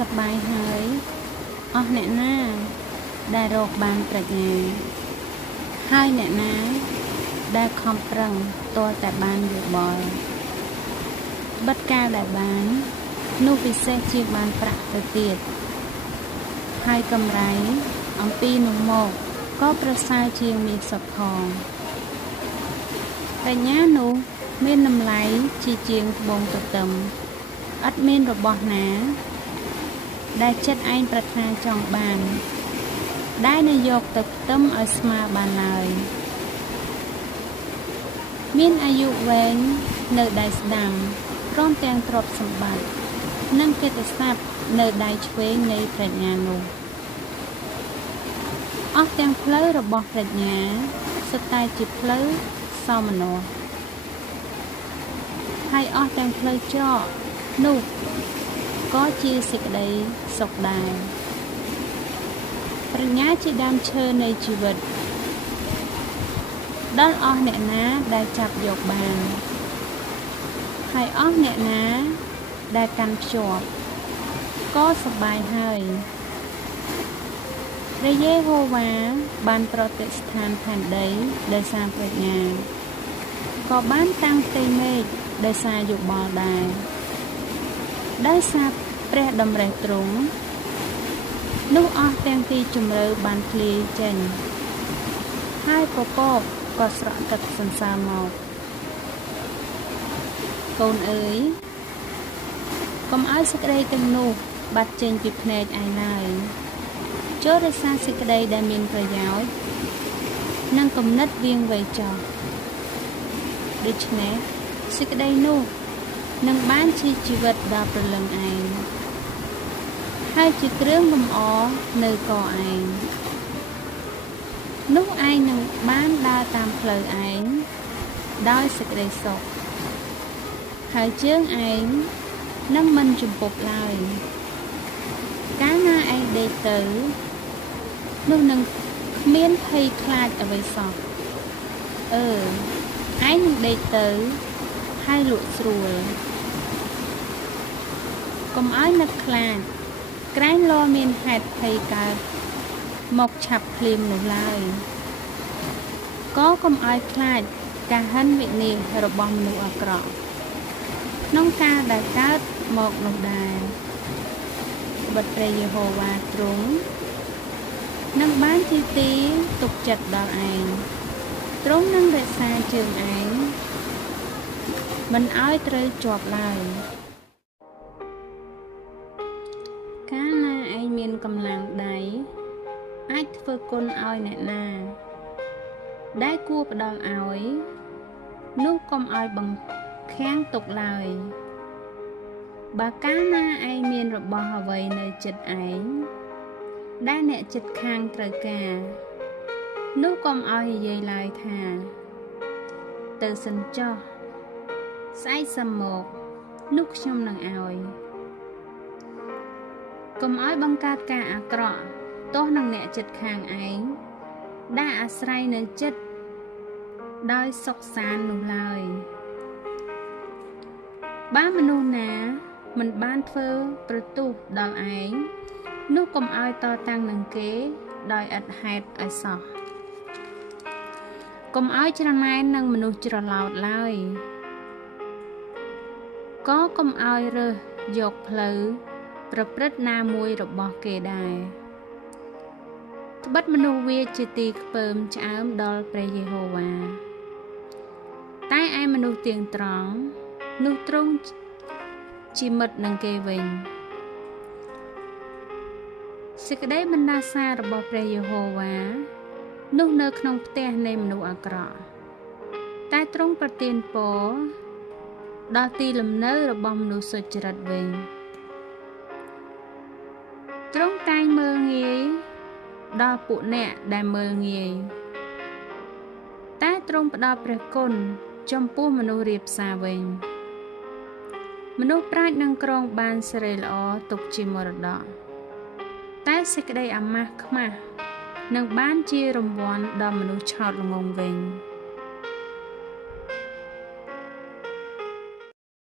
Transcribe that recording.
សប្បាយហើយអស់អ្នកណាដែលរកបានប្រាជ្ញាហើយអ្នកណាដែលខំប្រឹងទាល់តែបានយោបល់បិទការដែលបាននោះពិសេសជាងបានប្រាក់ទៅទៀតហើយកម្រៃអំពីនោះមកក៏ប្រសើរជាងមាសសុទ្ធផងប្រាជ្ញានោះមានតម្លៃជាងត្បូងទទឹមឥតមានរបស់ណាដែលចិត្តឯងប្រាថ្នាចង់បានដែលនឹងយកទៅផ្ទឹមឲ្យស្មើបានឡើយមានអាយុវែងនៅដៃស្ដាំព្រមទាំងទ្រព្យសម្បត្តិនិងកិត្តិស័ព្ទនៅដៃឆ្វេងនៃប្រាជ្ញានោះអស់ទាំងផ្លូវរបស់ប្រាជ្ញាសុទ្ធតែជាផ្លូវសោមនស្សហើយអស់ទាំងផ្លូវច្រកនោះក៏ជាសេចក្តីសុខដែរប្រាជ្ញាជាដើមឈើនៃជីវិតដល់អស់អ្នកណាដែលចាប់យកបានហើយអស់អ្នកណាដែលកាន់ភ្ជាប់ក៏សប្បាយហើយព្រះយេហូវ៉ាបានប្រតិស្ថានផែនដីដោយសារប្រាជ្ញាក៏បានតាំងផ្ទៃមេឃដោយសារយោបល់ដែរដោយសារព្រះតម្រិះទ្រង់នោះអស់ទាំងទីជម្រៅបានធ្លាយចេញហើយពពកក៏ស្រក់ទឹកសន្សើរមកកូនអើយកុំឲ្យសេចក្តីទាំងនោះបាត់ចេញពីភ្នែកឯងឡើយចូលរក្សាសេចក្តីដែលមានប្រយោជន៍និងគំនិតវាងវៃចោះដូច្នេះសេចក្តីនោះនឹងបានជាជីវិតដល់ព្រលឹងឯងហើយជាគ្រឿងលម្អនៅកឯងនោះឯងនឹងបានដើរតាមផ្លូវឯងដោយសេចក្តីសុខហើយជើងឯងនឹងមិនជំពប់ឡើយកាលណាឯងដេកទៅនោះនឹងគ្មានភ័យខ្លាចអ្វីសោះឯងនឹងដេកទៅហើយលក់ស្រួលកុំឲ្យនឹកខ្លាចក្រែងលមានហេតុភ័យកើតមកឆាប់ភ្លាមនោះឡើយក៏កុំឲ្យខ្លាចការហិនវិនាសរបស់មនុស្សអាក្រក់ក្នុងការដែលកើតមកនោះដែរបិទព្រះយេហូវ៉ាទ្រង់នឹងបានជាទីទុកចិត្តដល់ឯងទ្រង់នឹងរក្សាជើងឯងមិនឲ្យត្រូវជាប់ឡើយកាលណាឯងមានកម្លាំងដៃអាចធ្វើគុណឲ្យអ្នកណាដែលគួរផ្ដល់ឲ្យនោះកុំឲ្យបង្ខាំងទុកឡើយបើកាលណាឯងមានរបស់អ្វីនៅចិត្តឯងដែលអ្នកចិត្តខាងត្រូវការនោះកុំឲ្យនិយាយឡើយថាទៅសិនចុះស្អែកសិមមកនោះខ្ញុំនឹងឲ្យកុំឲ្យបង្កើតការអាក្រក់ទាស់នឹងអ្នកចិត្តខាងឯងដែលអាស្រ័យនៅចិត្តដោយសុខសាន្តនោះឡើយបើមនុស្សណាមិនបានធ្វើប្រទោសដល់ឯងនោះកុំឲ្យតតាំងនឹងគេដោយឥតហេតុឲ្យសោះកុំឲ្យច្រណែននឹងមនុស្សច្រឡោតឡើយក៏កុំឲ្យរើសយកផ្លូវប្រព្រឹត្តណាមួយរបស់គេដែរត្បិតមនុស្សវាជាទីខ្ពើមឆ្អើមដល់ព្រះយេហូវ៉ាតែឯមនុស្សទៀងត្រង់នោះទ្រង់ជាមិត្តនឹងគេវិញសេចក្តីបណ្ដាសារបស់ព្រះយេហូវ៉ានោះនៅក្នុងផ្ទះនៃមនុស្សអាក្រក់តែទ្រង់ប្រទានពរដល់ទីលំនៅរបស់មនុស្សសុចរិតវិញទ្រង់តែងមើលងាយដល់ពួកអ្នកដែលមើលងាយតែទ្រង់ផ្ដល់ព្រះគុណចំពោះមនុស្សរាបសារវិញមនុស្សប្រាជ្ញនឹងគ្រងបានសេរីល្អទុកជាមរតកតែសេចក្តីអាម៉ាស់ខ្មាស់នឹងបានជារង្វាន់ដល់មនុស្សឆោតល្ងង់វិញ